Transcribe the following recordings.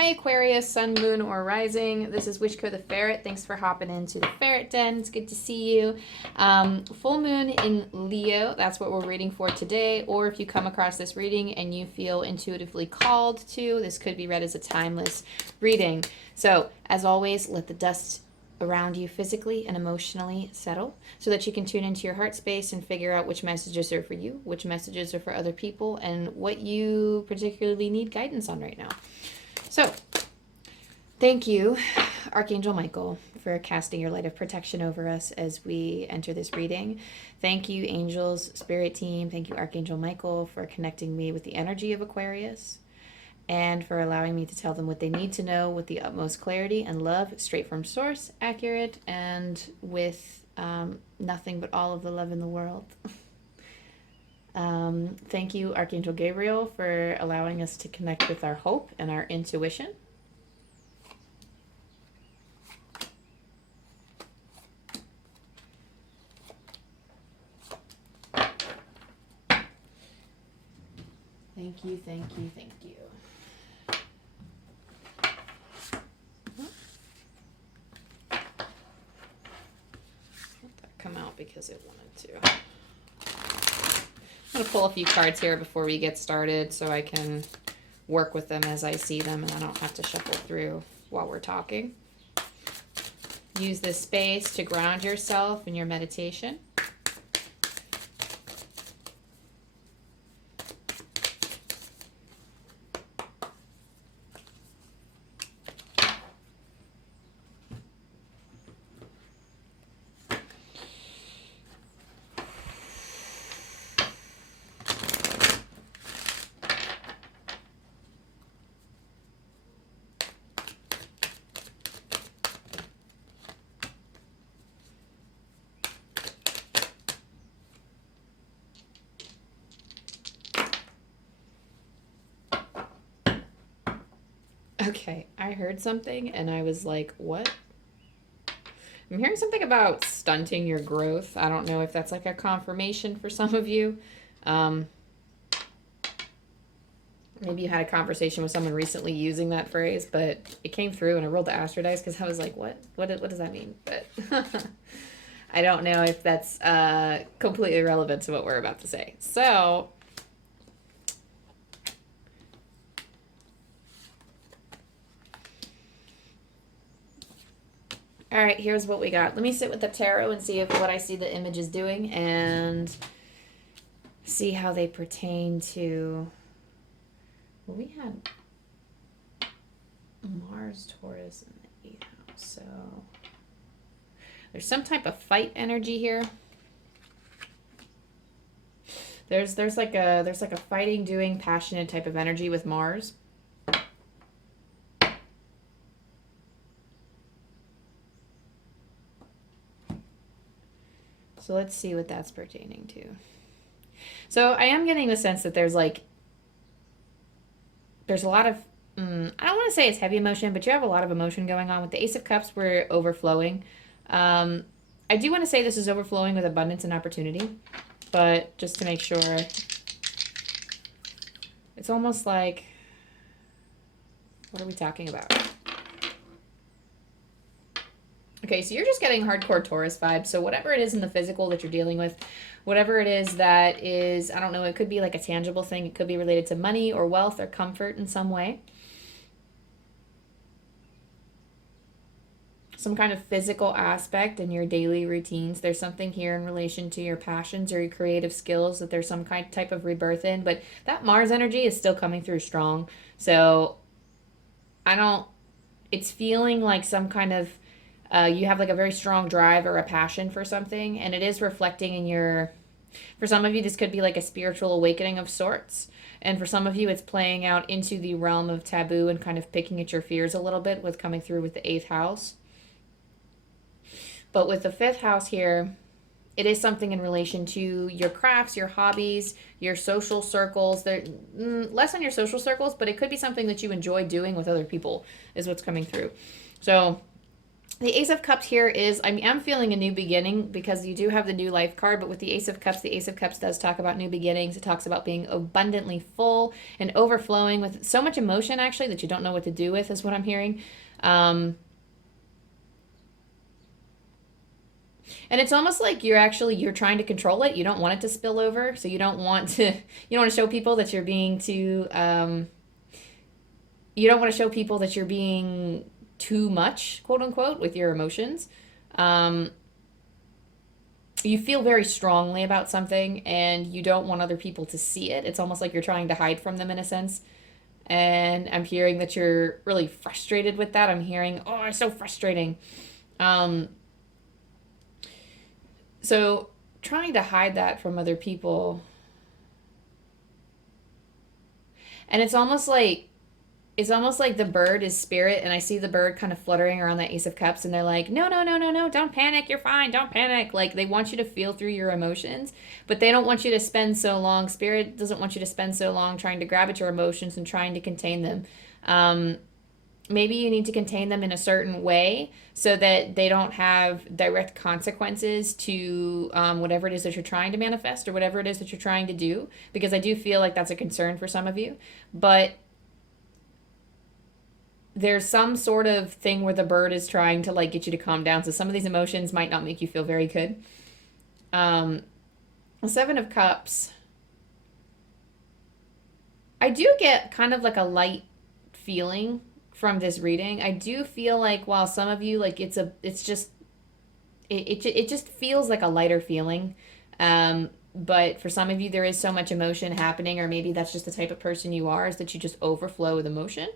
Hi Aquarius, Sun, Moon, or Rising. This is Wishko the Ferret. Thanks for hopping into the Ferret Den. It's good to see you. Full Moon in Leo, that's what we're reading for today. Or if you come across this reading and you feel intuitively called to, this could be read as a timeless reading. So, as always, let the dust around you physically and emotionally settle so that you can tune into your heart space and figure out which messages are for you, which messages are for other people, and what you particularly need guidance on right now. So, thank you, Archangel Michael, for casting your light of protection over us as we enter this reading. Thank you, angels, spirit team. Thank you, Archangel Michael, for connecting me with the energy of Aquarius and for allowing me to tell them what they need to know with the utmost clarity and love, straight from source, accurate, and with nothing but all of the love in the world. Thank you, Archangel Gabriel, for allowing us to connect with our hope and our intuition. Thank you, thank you, thank you. Let that come out because it wanted to. I'm going to pull a few cards here before we get started so I can work with them as I see them and I don't have to shuffle through while we're talking. Use this space to ground yourself in your meditation. Okay, I heard something and I was like, what? I'm hearing something about stunting your growth. I don't know if that's like a confirmation for some of you. Maybe you had a conversation with someone recently using that phrase, but it came through and I rolled the astro dice because I was like, what does that mean? But I don't know if that's completely relevant to what we're about to say. So all right, here's what we got. Let me sit with the tarot and see if what I see the image is doing and see how they pertain to... Well, we had Mars, Taurus, and the 8th house, so... There's some type of fight energy here. There's like a fighting, doing, passionate type of energy with Mars. So let's see what that's pertaining to. So I am getting the sense that there's a lot of, I don't want to say it's heavy emotion, but you have a lot of emotion going on. With the Ace of Cups, we're overflowing. I do want to say this is overflowing with abundance and opportunity, but just to make sure, it's almost like, what are we talking about? Okay, so you're just getting hardcore Taurus vibes. So whatever it is in the physical that you're dealing with, whatever it is that is, I don't know, it could be like a tangible thing. It could be related to money or wealth or comfort in some way. Some kind of physical aspect in your daily routines. There's something here in relation to your passions or your creative skills that there's some type of rebirth in. But that Mars energy is still coming through strong. So it's feeling like some kind of, you have like a very strong drive or a passion for something, and it is reflecting in for some of you, this could be like a spiritual awakening of sorts. And for some of you, it's playing out into the realm of taboo and kind of picking at your fears a little bit with coming through with the 8th house. But with the 5th house here, it is something in relation to your crafts, your hobbies, your social circles. They're less on your social circles, but it could be something that you enjoy doing with other people is what's coming through. So The Ace of Cups here is, I mean, I'm feeling a new beginning because you do have the new life card, but with the Ace of Cups does talk about new beginnings. It talks about being abundantly full and overflowing with so much emotion, actually, that you don't know what to do with, is what I'm hearing. And it's almost like you're trying to control it. You don't want it to spill over, so you don't want to show people that you're being too you don't want to show people that you're being too much, quote unquote, with your emotions. You feel very strongly about something and you don't want other people to see it. It's almost like you're trying to hide from them in a sense. And I'm hearing that you're really frustrated with that. I'm hearing, oh, it's so frustrating. So trying to hide that from other people. And it's almost like the bird is spirit, and I see the bird kind of fluttering around the Ace of Cups, and they're like, no, no, no, no, no, don't panic, you're fine, don't panic. Like, they want you to feel through your emotions, but they don't want you to spend so long, spirit doesn't want you to spend so long trying to grab at your emotions and trying to contain them. Maybe you need to contain them in a certain way so that they don't have direct consequences to whatever it is that you're trying to manifest or whatever it is that you're trying to do, because I do feel like that's a concern for some of you. But there's some sort of thing where the bird is trying to like get you to calm down. So some of these emotions might not make you feel very good. The Seven of Cups. I do get kind of like a light feeling from this reading. I do feel like while some of you like it just feels like a lighter feeling. But for some of you there is so much emotion happening, or maybe that's just the type of person you are, is that you just overflow with emotion.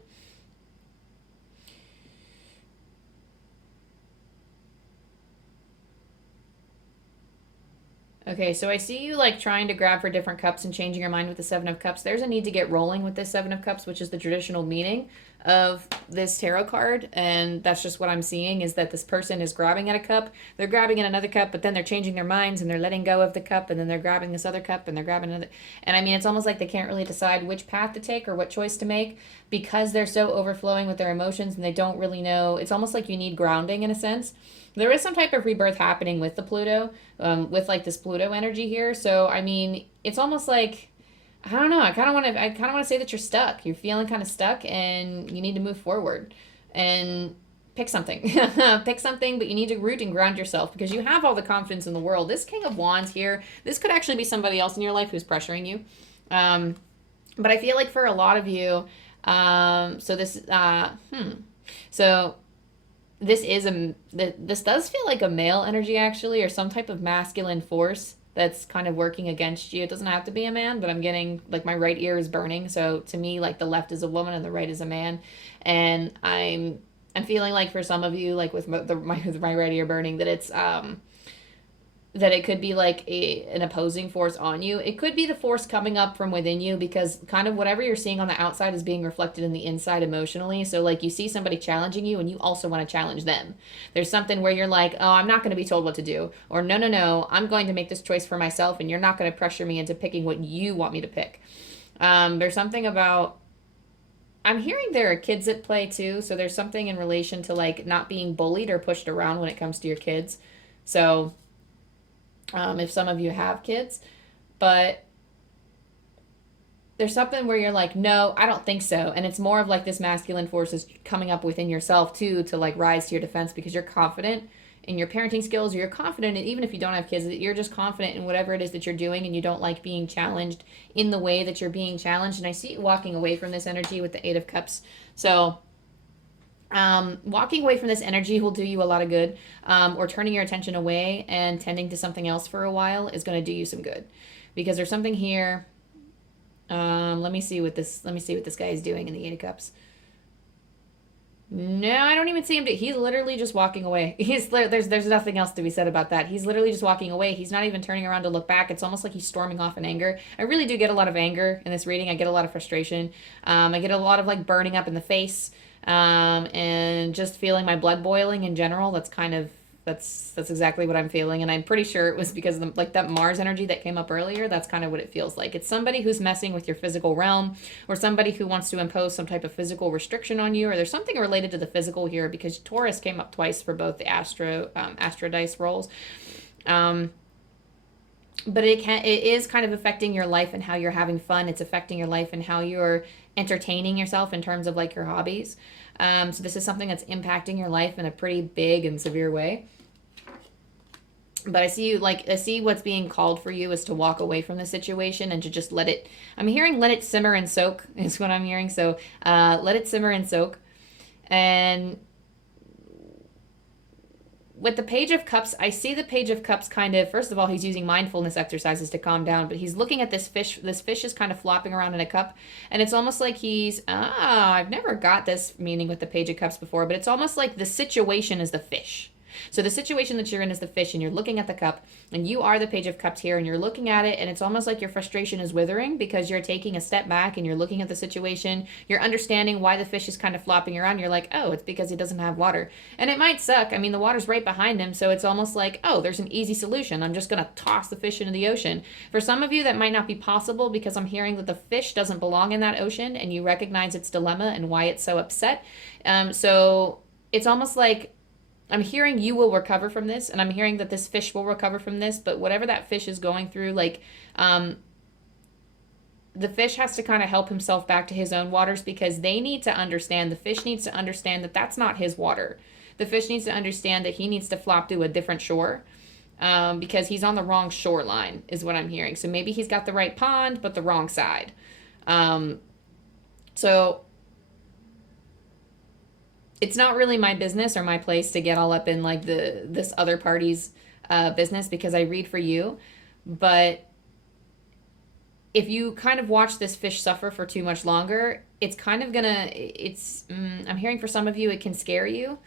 Okay, so I see you like trying to grab for different cups and changing your mind with the Seven of Cups. There's a need to get rolling with this Seven of Cups, which is the traditional meaning of this tarot card. And that's just what I'm seeing, is that this person is grabbing at a cup, they're grabbing at another cup, but then they're changing their minds and they're letting go of the cup, and then they're grabbing this other cup and they're grabbing another. And I mean, it's almost like they can't really decide which path to take or what choice to make because they're so overflowing with their emotions and they don't really know. It's almost like you need grounding in a sense. There is some type of rebirth happening with the Pluto, with like this Pluto energy here. So I mean, it's almost like, I don't know. I kind of want to say that you're stuck. You're feeling kind of stuck, and you need to move forward and pick something. Pick something, but you need to root and ground yourself because you have all the confidence in the world. This King of Wands here, this could actually be somebody else in your life who's pressuring you. But I feel like for a lot of you, so this does feel like a male energy actually, or some type of masculine force that's kind of working against you. It doesn't have to be a man, but I'm getting like my right ear is burning. So to me, like the left is a woman and the right is a man. And I'm feeling like for some of you, like with my right ear burning, that it's that it could be like an opposing force on you. It could be the force coming up from within you, because kind of whatever you're seeing on the outside is being reflected in the inside emotionally. So like you see somebody challenging you and you also want to challenge them. There's something where you're like, oh, I'm not going to be told what to do. Or no, I'm going to make this choice for myself and you're not going to pressure me into picking what you want me to pick. There's something about, I'm hearing there are kids at play too. So there's something in relation to like not being bullied or pushed around when it comes to your kids. So if some of you have kids, but there's something where you're like, no, I don't think so. And it's more of like this masculine force is coming up within yourself too, to like rise to your defense because you're confident in your parenting skills, or you're confident, and even if you don't have kids, that you're just confident in whatever it is that you're doing, and you don't like being challenged in the way that you're being challenged. And I see you walking away from this energy with the Eight of Cups. So walking away from this energy will do you a lot of good, or turning your attention away and tending to something else for a while is going to do you some good, because there's something here. Let me see what this guy is doing in the Eight of Cups. No, I don't even see him. He's literally just walking away. There's nothing else to be said about that. He's literally just walking away. He's not even turning around to look back. It's almost like he's storming off in anger. I really do get a lot of anger in this reading. I get a lot of frustration. I get a lot of like burning up in the face. And just feeling my blood boiling in general. That's kind of That's exactly what I'm feeling, and I'm pretty sure it was because of the, like that Mars energy that came up earlier. That's kind of what it feels like. It's somebody who's messing with your physical realm, or somebody who wants to impose some type of physical restriction on you, or there's something related to the physical here because Taurus came up twice for both the Astro dice rolls. But it is kind of affecting your life and how you're having fun. It's affecting your life and how you're entertaining yourself in terms of like your hobbies. So this is something that's impacting your life in a pretty big and severe way. But I see what's being called for you is to walk away from the situation and to just let it, I'm hearing let it simmer and soak is what I'm hearing. So let it simmer and soak. And with the Page of Cups, I see the Page of Cups kind of, first of all, he's using mindfulness exercises to calm down, but he's looking at this fish. This fish is kind of flopping around in a cup, and it's almost like I've never got this meaning with the Page of Cups before, but it's almost like the situation is the fish. So the situation that you're in is the fish, and you're looking at the cup, and you are the Page of Cups here, and you're looking at it, and it's almost like your frustration is withering because you're taking a step back and you're looking at the situation. You're understanding why the fish is kind of flopping around. You're like, oh, it's because he doesn't have water. And it might suck. I mean, the water's right behind him, so it's almost like, oh, there's an easy solution. I'm just going to toss the fish into the ocean. For some of you, that might not be possible because I'm hearing that the fish doesn't belong in that ocean, and you recognize its dilemma and why it's so upset. So it's almost like, I'm hearing you will recover from this, and I'm hearing that this fish will recover from this, but whatever that fish is going through, like, the fish has to kind of help himself back to his own waters because they need to understand, the fish needs to understand that that's not his water. The fish needs to understand that he needs to flop to a different shore because he's on the wrong shoreline, is what I'm hearing. So maybe he's got the right pond, but the wrong side. So it's not really my business or my place to get all up in like this other party's business because I read for you. But if you kind of watch this fish suffer for too much longer, it's kind of gonna, I'm hearing for some of you, it can scare you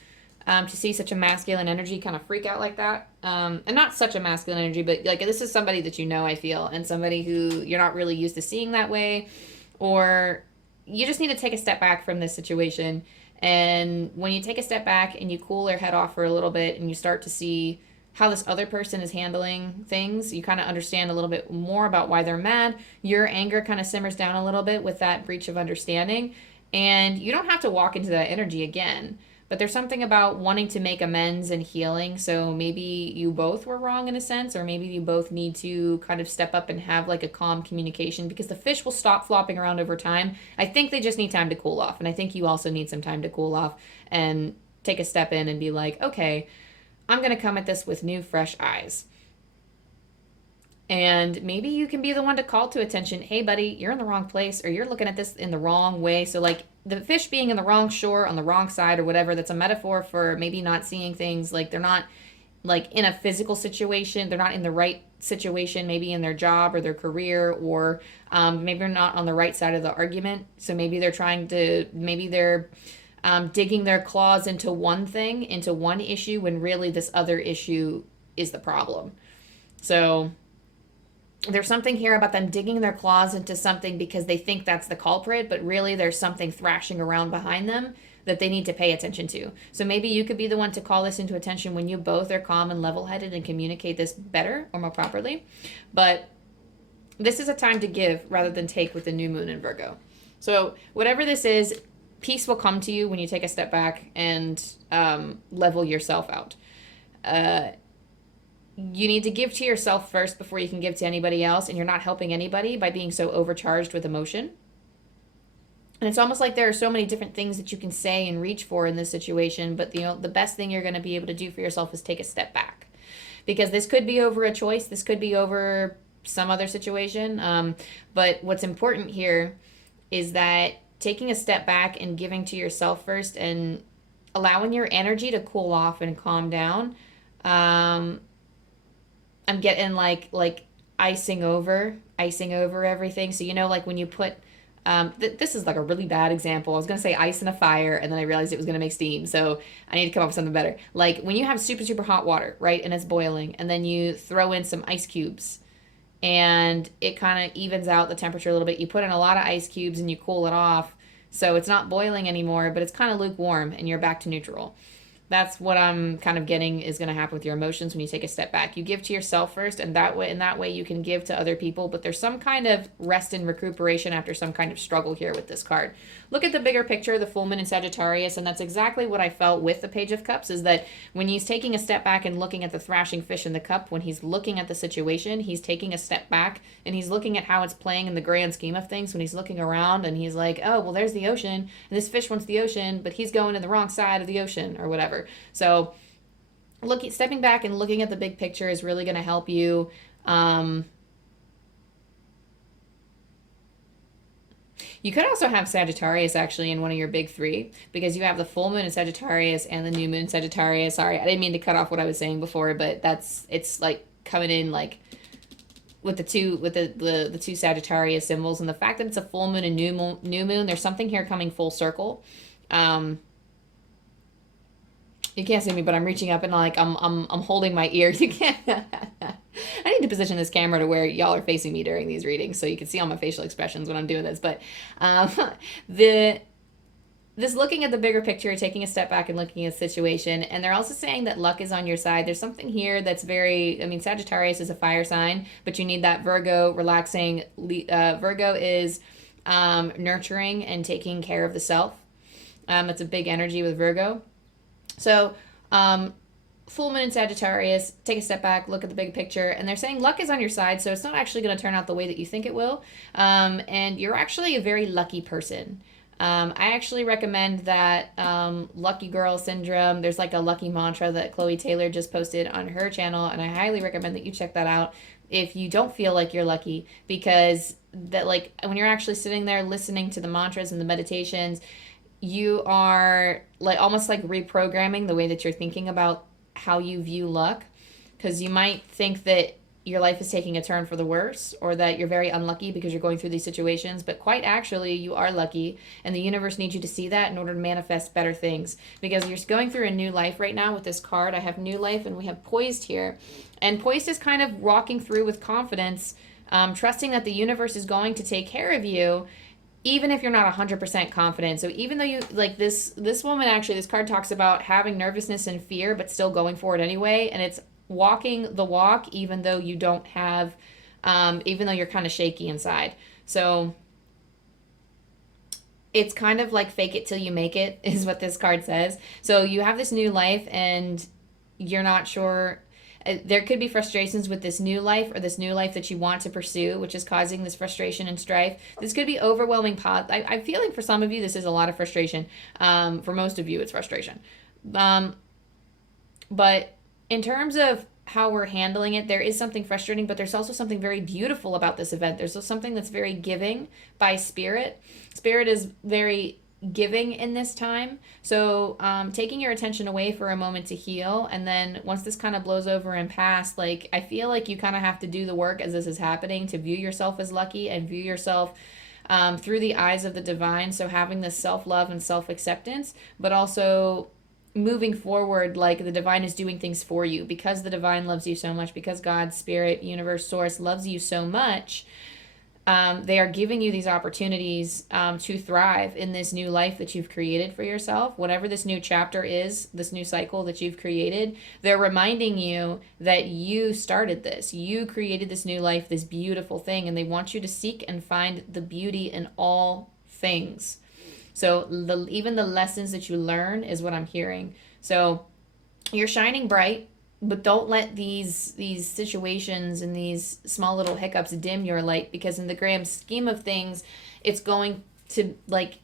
to see such a masculine energy kind of freak out like that. And not such a masculine energy, but like this is somebody that you know, I feel, and somebody who you're not really used to seeing that way, or you just need to take a step back from this situation. And when you take a step back and you cool their head off for a little bit and you start to see how this other person is handling things, you kind of understand a little bit more about why they're mad. Your anger kind of simmers down a little bit with that breach of understanding. And you don't have to walk into that energy again. But there's something about wanting to make amends and healing. So maybe you both were wrong in a sense, or maybe you both need to kind of step up and have like a calm communication because the fish will stop flopping around over time. I think they just need time to cool off. And I think you also need some time to cool off and take a step in and be like, okay, I'm going to come at this with new, fresh eyes. And maybe you can be the one to call to attention, hey, buddy, you're in the wrong place, or you're looking at this in the wrong way. So like the fish being in the wrong shore on the wrong side or whatever, that's a metaphor for maybe not seeing things like they're not like in a physical situation. They're not in the right situation, maybe in their job or their career, or maybe they're not on the right side of the argument. So maybe they're digging their claws into one thing, into one issue, when really this other issue is the problem. So there's something here about them digging their claws into something because they think that's the culprit, but really there's something thrashing around behind them that they need to pay attention to. So maybe you could be the one to call this into attention when you both are calm and level-headed and communicate this better or more properly. But this is a time to give rather than take with the new moon in Virgo. So whatever this is, peace will come to you when you take a step back and level yourself out. You need to give to yourself first before you can give to anybody else, and you're not helping anybody by being so overcharged with emotion. And it's almost like there are so many different things that you can say and reach for in this situation, but the best thing you're going to be able to do for yourself is take a step back. Because this could be over a choice, this could be over some other situation, but what's important here is that taking a step back and giving to yourself first and allowing your energy to cool off and calm down. I'm getting like icing over everything. So, like when you put, this is like a really bad example. I was going to say ice in a fire, and then I realized it was going to make steam. So I need to come up with something better. Like when you have super, super hot water, right? And it's boiling, and then you throw in some ice cubes and it kind of evens out the temperature a little bit. You put in a lot of ice cubes and you cool it off. So it's not boiling anymore, but it's kind of lukewarm and you're back to neutral. That's what I'm kind of getting is going to happen with your emotions when you take a step back. You give to yourself first, and that way you can give to other people, but there's some kind of rest and recuperation after some kind of struggle here with this card. Look at the bigger picture, the full moon in Sagittarius, and that's exactly what I felt with the Page of Cups, is that when he's taking a step back and looking at the thrashing fish in the cup, when he's looking at the situation, he's taking a step back and he's looking at how it's playing in the grand scheme of things. When he's looking around and he's like, oh, well, there's the ocean, and this fish wants the ocean, but he's going to the wrong side of the ocean or whatever. So stepping back and looking at the big picture is really going to help you. You could also have Sagittarius actually in one of your big three, because you have the full moon in Sagittarius and the new moon in Sagittarius. Sorry, I didn't mean to cut off what I was saying before, but it's like coming in like with the two Sagittarius symbols, and the fact that it's a full moon and new moon, there's something here coming full circle. You can't see me, but I'm reaching up and like I'm holding my ear. You can't. I need to position this camera to where y'all are facing me during these readings so you can see all my facial expressions when I'm doing this. But this looking at the bigger picture, taking a step back and looking at the situation, and they're also saying that luck is on your side. There's something here that's very, I mean, Sagittarius is a fire sign, but you need that Virgo relaxing. Virgo is nurturing and taking care of the self. It's a big energy with Virgo. So, full moon in Sagittarius, take a step back, look at the big picture, and they're saying luck is on your side, so it's not actually going to turn out the way that you think it will, and you're actually a very lucky person. I actually recommend that Lucky Girl Syndrome. There's like a lucky mantra that Chloe Taylor just posted on her channel, and I highly recommend that you check that out if you don't feel like you're lucky, because that, like, when you're actually sitting there listening to the mantras and the meditations, you are like almost like reprogramming the way that you're thinking about how you view luck, because you might think that your life is taking a turn for the worse, or that you're very unlucky because you're going through these situations, but quite actually you are lucky, and the universe needs you to see that in order to manifest better things, because you're going through a new life right now with this card. I have new life and we have poised here, and poised is kind of walking through with confidence, trusting that the universe is going to take care of you, even if you're not 100% confident. So even though you, like this woman, actually, this card talks about having nervousness and fear, but still going for it anyway. And it's walking the walk, even though you don't have, even though you're kind of shaky inside. So it's kind of like fake it till you make it is what this card says. So you have this new life and you're not sure. There could be frustrations with this new life, or this new life that you want to pursue, which is causing this frustration and strife. This could be overwhelming. I'm feeling for some of you, this is a lot of frustration. For most of you, it's frustration. But in terms of how we're handling it, there is something frustrating, but there's also something very beautiful about this event. There's something that's very giving by Spirit. Spirit is very giving in this time. So taking your attention away for a moment to heal, and then once this kind of blows over and past, like, I feel like you kind of have to do the work as this is happening to view yourself as lucky and view yourself through the eyes of the divine. So having this self-love and self-acceptance, but also moving forward like the divine is doing things for you, because the divine loves you so much, because God, Spirit, Universe, Source loves you so much. They are giving you these opportunities to thrive in this new life that you've created for yourself. Whatever this new chapter is, this new cycle that you've created, they're reminding you that you started this. You created this new life, this beautiful thing, and they want you to seek and find the beauty in all things. So even the lessons that you learn is what I'm hearing. So you're shining bright, but don't let these situations and these small little hiccups dim your light, because in the grand scheme of things, it's going to, like,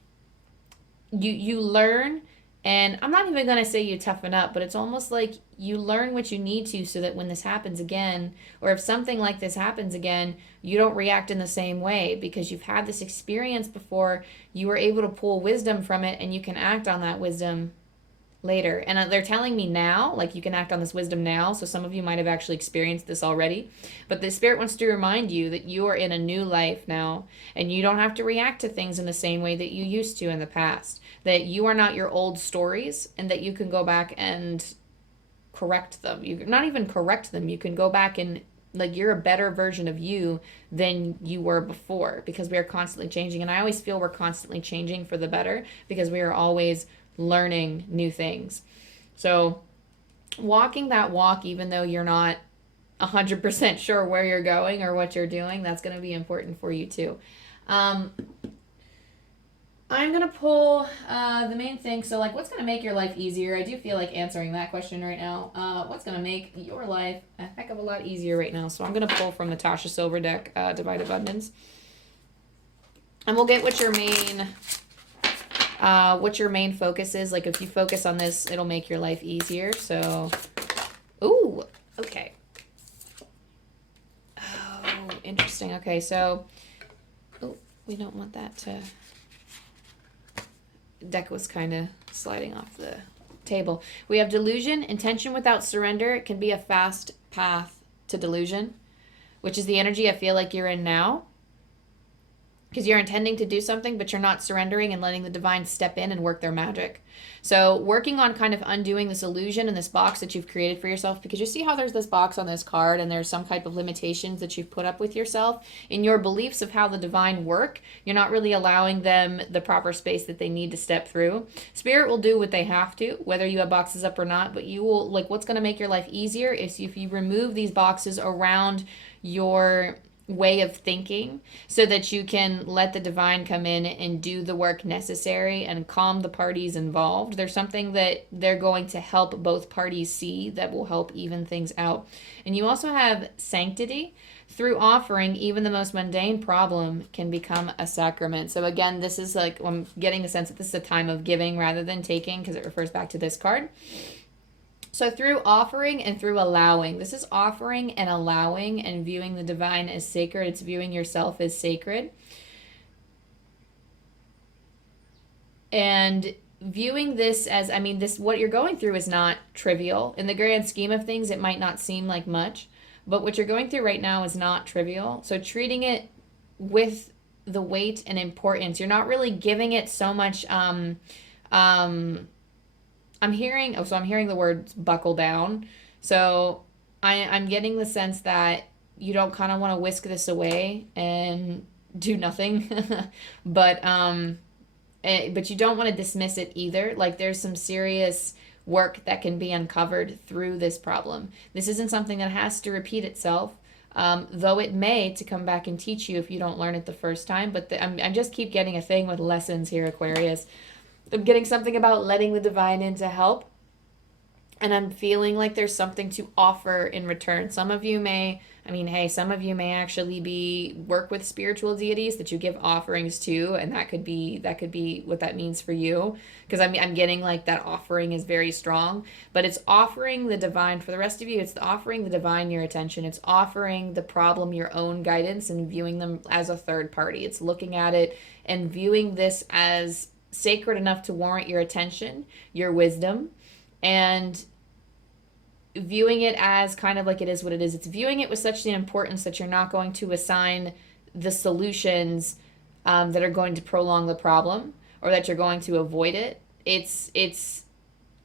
you learn, and I'm not even going to say you toughen up, but it's almost like you learn what you need to, so that when this happens again, or if something like this happens again, you don't react in the same way, because you've had this experience before. You were able to pull wisdom from it, and you can act on that wisdom later. And they're telling me now, like, you can act on this wisdom now. So some of you might have actually experienced this already, but the Spirit wants to remind you that you are in a new life now, and you don't have to react to things in the same way that you used to in the past, that you are not your old stories, and that you can go back and correct them. You not even correct them. You can go back and, like, you're a better version of you than you were before, because we are constantly changing. And I always feel we're constantly changing for the better, because we are always learning new things. So walking that walk, even though you're not 100% sure where you're going or what you're doing, that's going to be important for you too. I'm going to pull the main thing. So, like, what's going to make your life easier? I do feel like answering that question right now. What's going to make your life a heck of a lot easier right now? So I'm going to pull from the Tosha Silver deck, Divine Abundance. And we'll get what your main focus is. Like, if you focus on this, it'll make your life easier. So, ooh, okay. Oh, interesting. Okay, so, oh, we don't want that to... Deck was kind of sliding off the table. We have delusion, intention without surrender. It can be a fast path to delusion, which is the energy I feel like you're in now. Because you're intending to do something, but you're not surrendering and letting the divine step in and work their magic. So working on kind of undoing this illusion in this box that you've created for yourself, because you see how there's this box on this card and there's some type of limitations that you've put up with yourself. In your beliefs of how the divine work, you're not really allowing them the proper space that they need to step through. Spirit will do what they have to, whether you have boxes up or not, but you will, like, what's going to make your life easier is if you remove these boxes around your way of thinking so that you can let the divine come in and do the work necessary and calm the parties involved. There's something that they're going to help both parties see that will help even things out. And you also have sanctity. Through offering, even the most mundane problem can become a sacrament. So again, this is like, I'm getting the sense that this is a time of giving rather than taking, because it refers back to this card. So through offering and through allowing, this is offering and allowing and viewing the divine as sacred. It's viewing yourself as sacred. And viewing this as, I mean, this, what you're going through is not trivial. In the grand scheme of things, it might not seem like much, but what you're going through right now is not trivial. So treating it with the weight and importance, you're not really giving it so much, I'm hearing the words buckle down. So I'm getting the sense that you don't kind of want to whisk this away and do nothing. but you don't want to dismiss it either. Like, there's some serious work that can be uncovered through this problem. This isn't something that has to repeat itself. Though it may, to come back and teach you if you don't learn it the first time. But I just keep getting a thing with lessons here, Aquarius. I'm getting something about letting the divine in to help. And I'm feeling like there's something to offer in return. Some of you may actually work with spiritual deities that you give offerings to, and that could be what that means for you. Because I'm getting like that offering is very strong, but it's offering the divine. For the rest of you, it's offering the divine your attention. It's offering the problem your own guidance and viewing them as a third party. It's looking at it and viewing this as sacred enough to warrant your attention, your wisdom, and viewing it as kind of like it is what it is. It's viewing it with such an importance that you're not going to assign the solutions that are going to prolong the problem or that you're going to avoid it. It's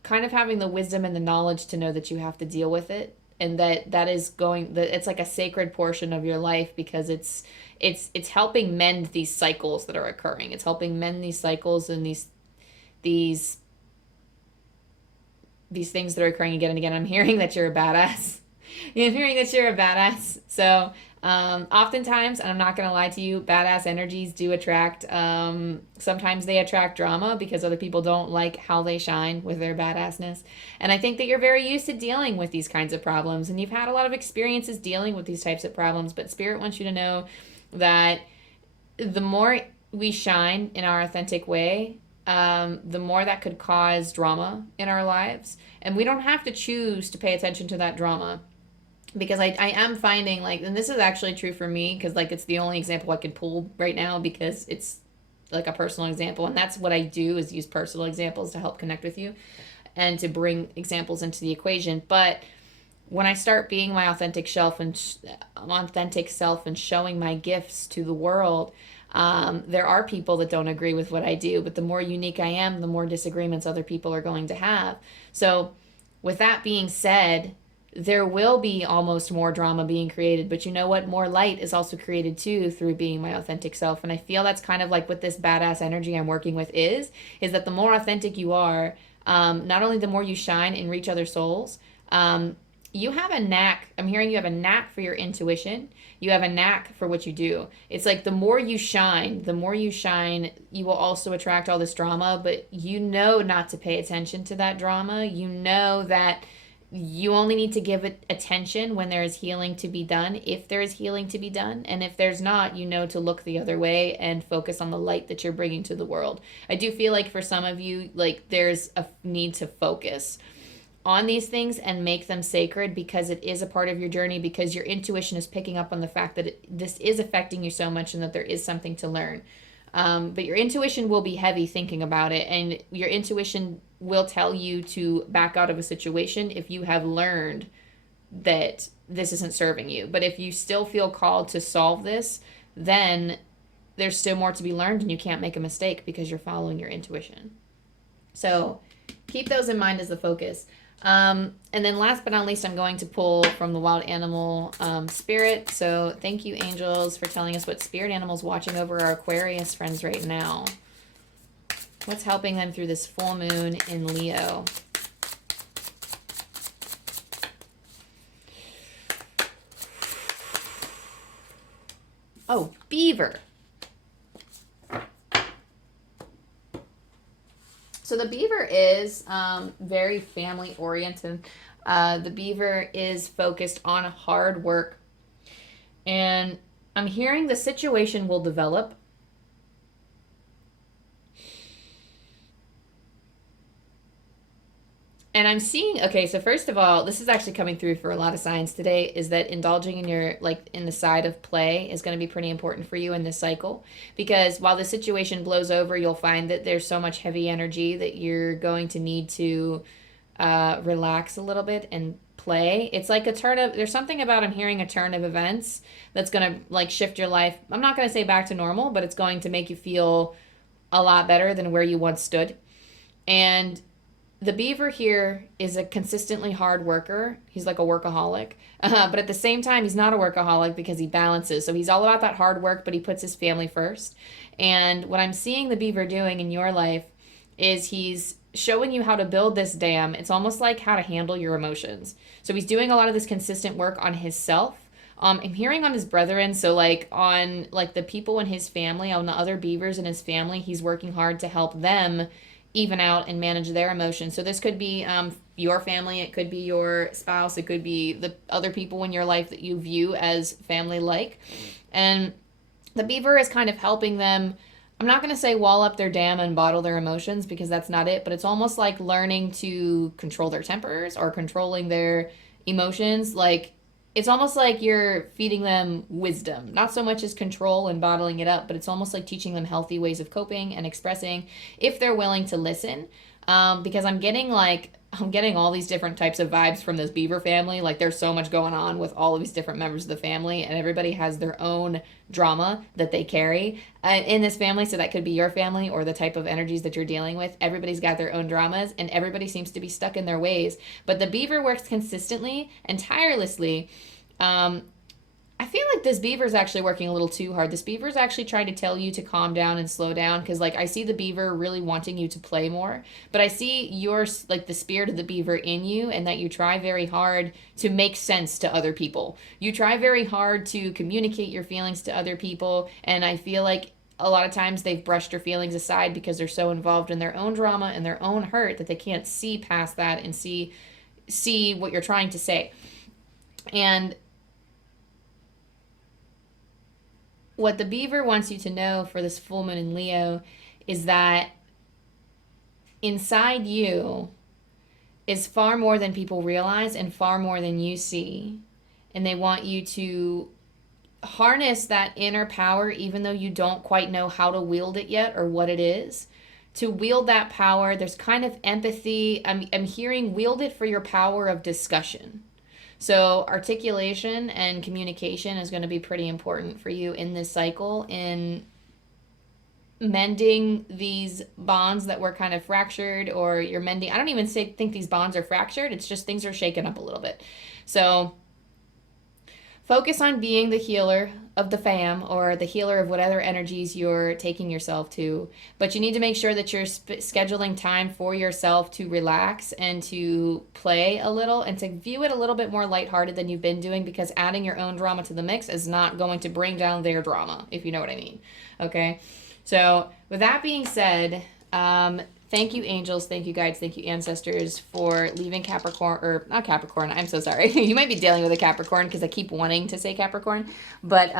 kind of having the wisdom and the knowledge to know that you have to deal with it, and it's like a sacred portion of your life, because it's helping mend these cycles that are occurring. It's helping mend these cycles and these things that are occurring again and again. I'm hearing that you're a badass. I'm hearing that you're a badass. So oftentimes, and I'm not going to lie to you, badass energies do attract, sometimes they attract drama because other people don't like how they shine with their badassness. And I think that you're very used to dealing with these kinds of problems, and you've had a lot of experiences dealing with these types of problems, but Spirit wants you to know that the more we shine in our authentic way, the more that could cause drama in our lives. And we don't have to choose to pay attention to that drama. Because I am finding, like, and this is actually true for me, because, like, it's the only example I could pull right now, because it's, like, a personal example. And that's what I do, is use personal examples to help connect with you and to bring examples into the equation. But when I start being my authentic self and showing my gifts to the world, there are people that don't agree with what I do, but the more unique I am, the more disagreements other people are going to have. So with that being said, there will be almost more drama being created, but you know what? More light is also created too through being my authentic self. And I feel that's kind of like what this badass energy I'm working with is that the more authentic you are, not only the more you shine and reach other souls, you have a knack. I'm hearing you have a knack for your intuition. You have a knack for what you do. It's like the more you shine, you will also attract all this drama, but you know not to pay attention to that drama. You know that you only need to give it attention when there is healing to be done, if there is healing to be done. And if there's not, you know to look the other way and focus on the light that you're bringing to the world. I do feel like for some of you, like there's a need to focus on these things and make them sacred, because it is a part of your journey, because your intuition is picking up on the fact that this is affecting you so much and that there is something to learn. But your intuition will be heavy thinking about it, and your intuition will tell you to back out of a situation if you have learned that this isn't serving you. But if you still feel called to solve this, then there's still more to be learned, and you can't make a mistake because you're following your intuition. So keep those in mind as the focus. And then last but not least, I'm going to pull from the wild animal spirit. So thank you, angels, for telling us what spirit animals watching over our Aquarius friends right now. What's helping them through this full moon in Leo? Oh, beaver. So the beaver is very family oriented. The beaver is focused on hard work. And I'm hearing the situation will develop. And I'm seeing, okay, so first of all, this is actually coming through for a lot of signs today, is that indulging in your, like, in the side of play is going to be pretty important for you in this cycle. Because while the situation blows over, you'll find that there's so much heavy energy that you're going to need to relax a little bit and play. It's like a turn of, there's something about, I'm hearing a turn of events that's going to, like, shift your life. I'm not going to say back to normal, but it's going to make you feel a lot better than where you once stood. And the beaver here is a consistently hard worker. He's like a workaholic. But at the same time, he's not a workaholic because he balances. So he's all about that hard work, but he puts his family first. And what I'm seeing the beaver doing in your life is he's showing you how to build this dam. It's almost like how to handle your emotions. So he's doing a lot of this consistent work on himself. I'm hearing on his brethren, so like on like the people in his family, on the other beavers in his family, he's working hard to help them even out and manage their emotions. So this could be your family, it could be your spouse, it could be the other people in your life that you view as family-like. And the beaver is kind of helping them, I'm not going to say wall up their dam and bottle their emotions, because that's not it, but it's almost like learning to control their tempers or controlling their emotions. Like, it's almost like you're feeding them wisdom, not so much as control and bottling it up, but it's almost like teaching them healthy ways of coping and expressing if they're willing to listen. Because I'm getting all these different types of vibes from this beaver family. Like, there's so much going on with all of these different members of the family, and everybody has their own drama that they carry in this family. So that could be your family or the type of energies that you're dealing with. Everybody's got their own dramas, and everybody seems to be stuck in their ways. But the beaver works consistently and tirelessly. I feel like this beaver is actually working a little too hard. This beaver is actually trying to tell you to calm down and slow down, because like I see the beaver really wanting you to play more, but I see your, like, the spirit of the beaver in you, and that you try very hard to make sense to other people. You try very hard to communicate your feelings to other people, and I feel like a lot of times they've brushed your feelings aside because they're so involved in their own drama and their own hurt that they can't see past that and see what you're trying to say. And what the beaver wants you to know for this full moon in Leo is that inside you is far more than people realize and far more than you see. And they want you to harness that inner power, even though you don't quite know how to wield it yet or what it is. To wield that power, there's kind of empathy. I'm hearing wield it for your power of discussion. So articulation and communication is going to be pretty important for you in this cycle, in mending these bonds that were kind of fractured, or you're mending. I don't even think these bonds are fractured. It's just things are shaken up a little bit. So focus on being the healer of the fam, or the healer of whatever energies you're taking yourself to. But you need to make sure that you're scheduling time for yourself to relax and to play a little and to view it a little bit more lighthearted than you've been doing, because adding your own drama to the mix is not going to bring down their drama, if you know what I mean. Okay? So with that being said, thank you, angels. Thank you, guides. Thank you, ancestors, for leaving Capricorn, or not Capricorn. I'm so sorry. You might be dealing with a Capricorn because I keep wanting to say Capricorn. But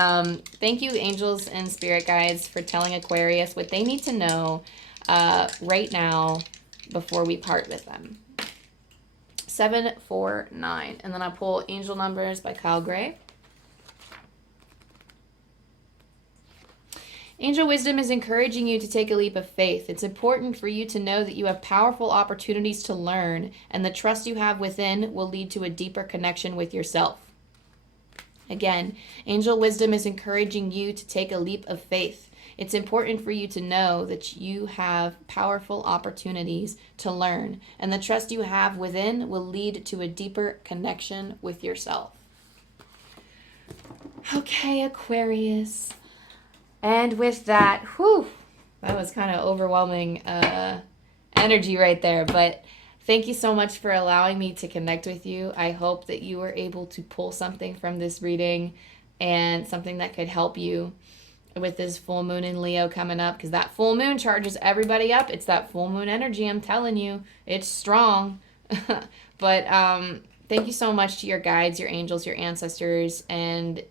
thank you, angels and spirit guides, for telling Aquarius what they need to know right now before we part with them. 749. And then I pull Angel Numbers by Kyle Gray. Angel Wisdom is encouraging you to take a leap of faith. It's important for you to know that you have powerful opportunities to learn, and the trust you have within will lead to a deeper connection with yourself. Again, Angel Wisdom is encouraging you to take a leap of faith. It's important for you to know that you have powerful opportunities to learn, and the trust you have within will lead to a deeper connection with yourself. Okay, Aquarius. And with that, that was kind of overwhelming energy right there. But thank you so much for allowing me to connect with you. I hope that you were able to pull something from this reading and something that could help you with this full moon in Leo coming up, because that full moon charges everybody up. It's that full moon energy. I'm telling you, it's strong. But thank you so much to your guides, your angels, your ancestors, and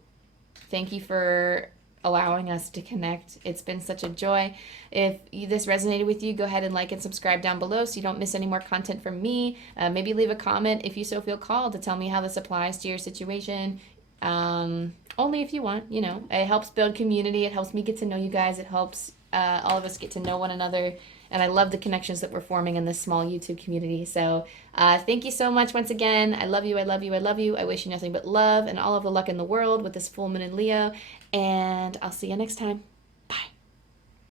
thank you for allowing us to connect. It's been such a joy. If this resonated with you, go ahead and like and subscribe down below so you don't miss any more content from me. Maybe leave a comment if you so feel called to tell me how this applies to your situation. Only if you want, you know. It helps build community. It helps me get to know you guys. It helps all of us get to know one another. And I love the connections that we're forming in this small YouTube community. So thank you so much once again. I love you. I love you. I love you. I wish you nothing but love and all of the luck in the world with this full moon in Leo. And I'll see you next time.